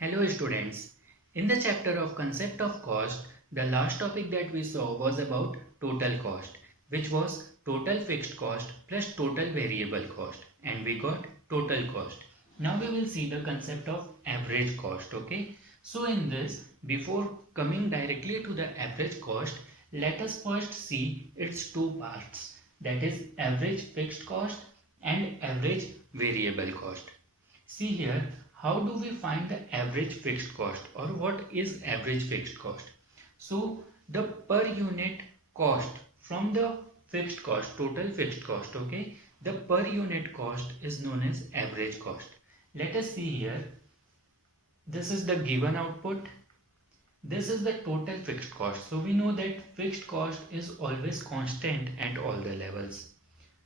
Hello students. In the chapter of concept of cost, the last topic that we saw was about total cost, which was total fixed cost plus total variable cost, and we got total cost. Now we will see the concept of average cost, okay? So in this, before coming directly to the average cost, let us first see its two parts, that is average fixed cost and average variable cost. See here, how do we find the average fixed cost or what is average fixed cost? So the per unit cost from the fixed cost, total fixed cost, okay, the per unit cost is known as average cost. Let us see here, this is the given output, this is the total fixed cost. So we know that fixed cost is always constant at all the levels.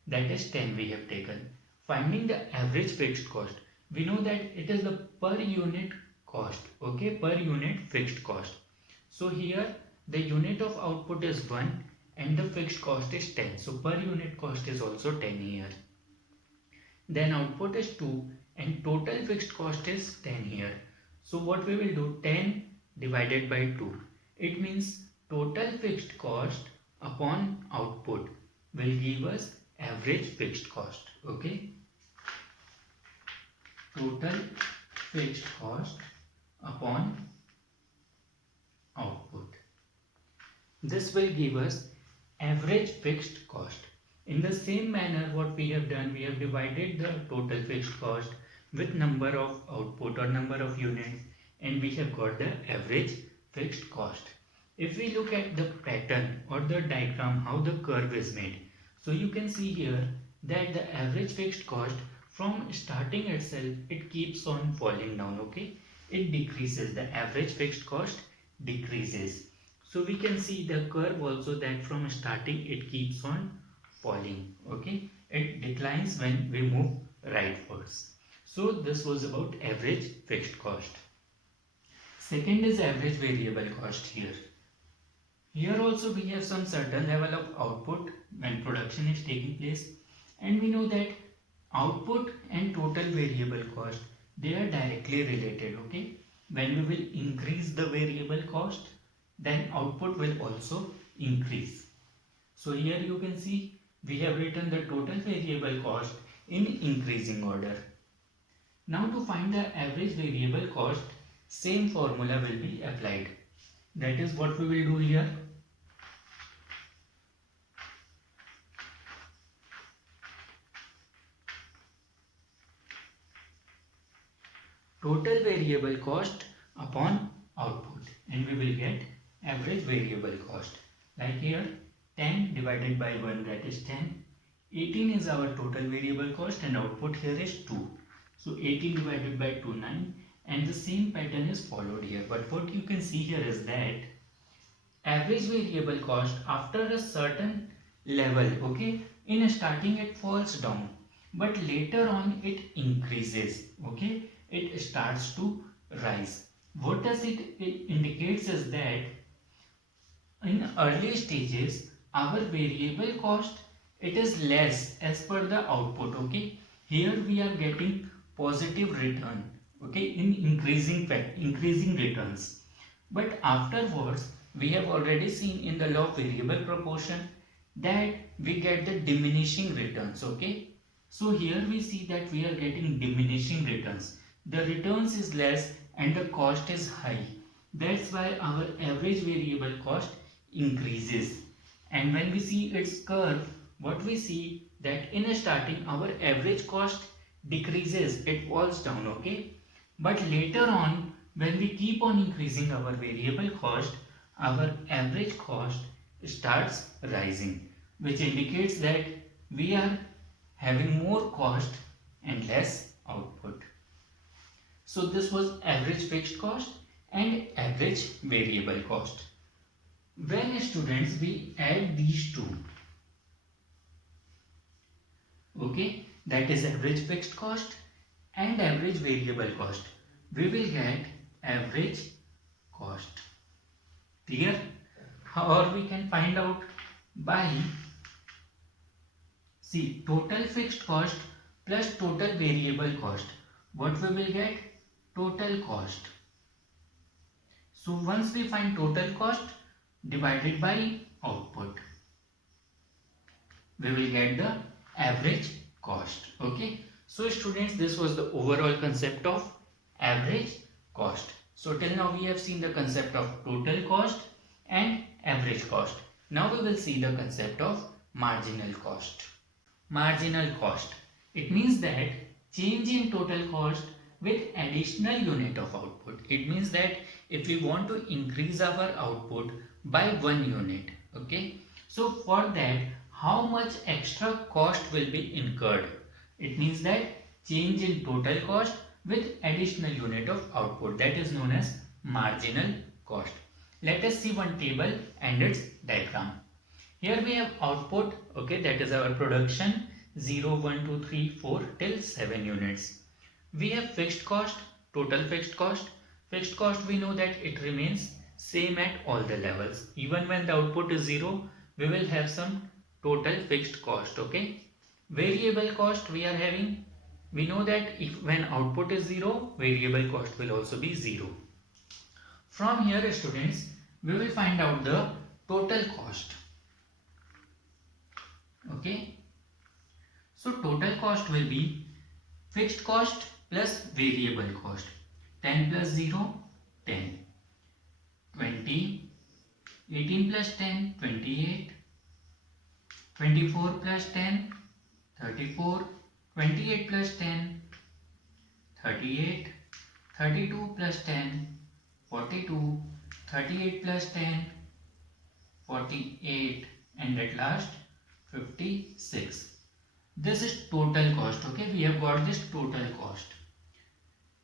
That is 10 we have taken. Finding the average fixed cost, we know that it is the per unit cost, okay, per unit fixed cost. So here the unit of output is 1 and the fixed cost is 10. So per unit cost is also 10 here. Then output is 2 and total fixed cost is 10 here. So what we will do, 10 divided by 2. It means total fixed cost upon output will give us average fixed cost. Okay. Total fixed cost upon output. This will give us average fixed cost. In the same manner what we have done, we have divided the total fixed cost with number of output or number of units and we have got the average fixed cost. If we look at the pattern or the diagram how the curve is made, so you can see here that the average fixed cost from starting itself it keeps on falling down, okay, it decreases, the average fixed cost decreases. So we can see the curve also that from starting it keeps on falling, okay, it declines when we move rightwards. So this was about average fixed cost. Second is average variable cost here. Here also we have some certain level of output when production is taking place, and we know that output and total variable cost they are directly related, okay. When we will increase the variable cost, then output will also increase. So here you can see we have written the total variable cost in increasing order. Now to find the average variable cost, same formula will be applied. That is what we will do here. Total variable cost upon output and we will get average variable cost. Like here 10 divided by 1, that is 10. 18 is our total variable cost and output here is 2. So 18 divided by 2, 9, and the same pattern is followed here. But what you can see here is that average variable cost after a certain level, okay, in starting it falls down but later on it increases, okay, it starts to rise. What does it indicates is that in early stages our variable cost it is less as per the output, okay, here we are getting positive return, okay, in increasing returns. But afterwards we have already seen in the law of variable proportion that we get the diminishing returns, okay. So here we see that we are getting diminishing returns, the returns is less and the cost is high. That's why our average variable cost increases. And when we see its curve, what we see that in starting our average cost decreases, it falls down, okay. But later on when we keep on increasing our variable cost, our average cost starts rising, which indicates that we are having more cost and less output. So this was average fixed cost and average variable cost. When students we add these two, okay, that is average fixed cost and average variable cost, we will get average cost. Clear? Or we can find out by, see, total fixed cost plus total variable cost. What we will get? Total cost. So once we find total cost divided by output, we will get the average cost. Okay. So students, this was the overall concept of average cost. So till now we have seen the concept of total cost and average cost. Now we will see the concept of marginal cost. Marginal cost. It means that change in total cost with additional unit of output. It means that if we want to increase our output by 1 unit, okay, so for that how much extra cost will be incurred? It means that change in total cost with additional unit of output, that is known as marginal cost. Let us see one table and its diagram. Here we have output, okay, that is our production 0, 1, 2, 3, 4 till 7 units. We have fixed cost, total fixed cost. Fixed cost, we know that it remains same at all the levels. Even when the output is 0, we will have some total fixed cost, okay. Variable cost we are having, we know that if when output is 0, variable cost will also be 0. From here students, we will find out the total cost. Okay, so total cost will be fixed cost plus variable cost. 10 plus 0, 10. 20, 18 plus 10, 28. 24 plus 10, 34. 28 plus 10, 38. 32 plus 10, 42. 38 plus 10, 48. And at last 56. This is total cost. Okay, we have got this total cost.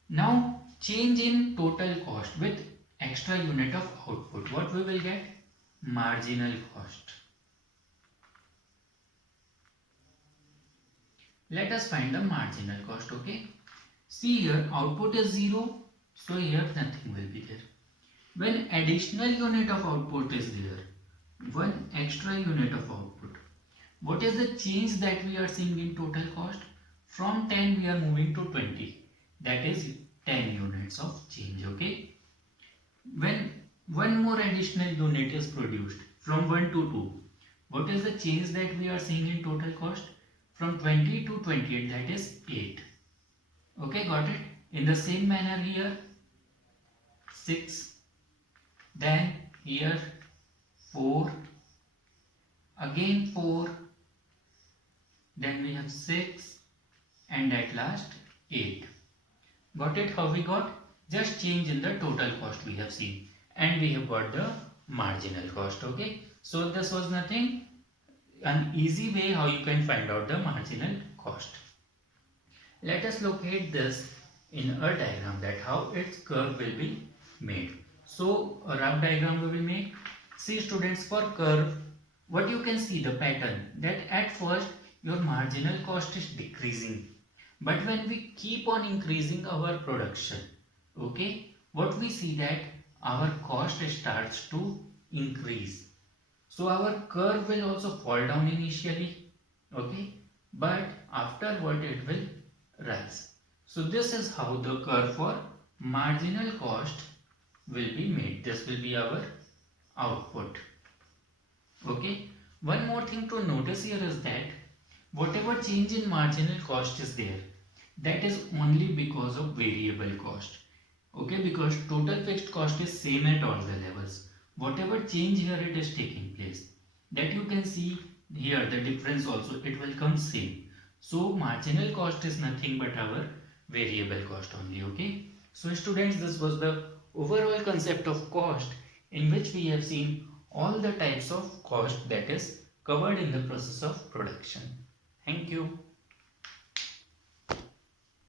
Now change in total cost with extra unit of output. What we will get? Marginal cost. Let us find the marginal cost. Okay, see here output is 0, so here nothing will be there. When additional unit of output is there, one extra unit of output, what is the change that we are seeing in total cost? From 10 we are moving to 20. That is 10 units of change. Okay. When one more additional unit is produced from 1 to 2, what is the change that we are seeing in total cost? From 20 to 28, that is 8. Okay, got it? In the same manner here 6, then here 4, again 4, then we have 6, and at last 8. Got it? How we got? Just change in the total cost we have seen, and we have got the marginal cost. Okay, so this was nothing, an easy way how you can find out the marginal cost. Let us locate this in a diagram, that how its curve will be made. So a rough diagram we will make. See students, for curve, what you can see the pattern, that at first your marginal cost is decreasing, but when we keep on increasing our production, okay, what we see that our cost starts to increase. So our curve will also fall down initially, okay, but afterward it will rise. So this is how the curve for marginal cost will be made. This will be our output. Okay, one more thing to notice here is that whatever change in marginal cost is there, that is only because of variable cost. Okay, because total fixed cost is same at all the levels. Whatever change here it is taking place, that you can see here, the difference also it will come same. So marginal cost is nothing but our variable cost only. Okay, so students, this was the overall concept of cost, in which we have seen all the types of cost that is covered in the process of production. Thank you.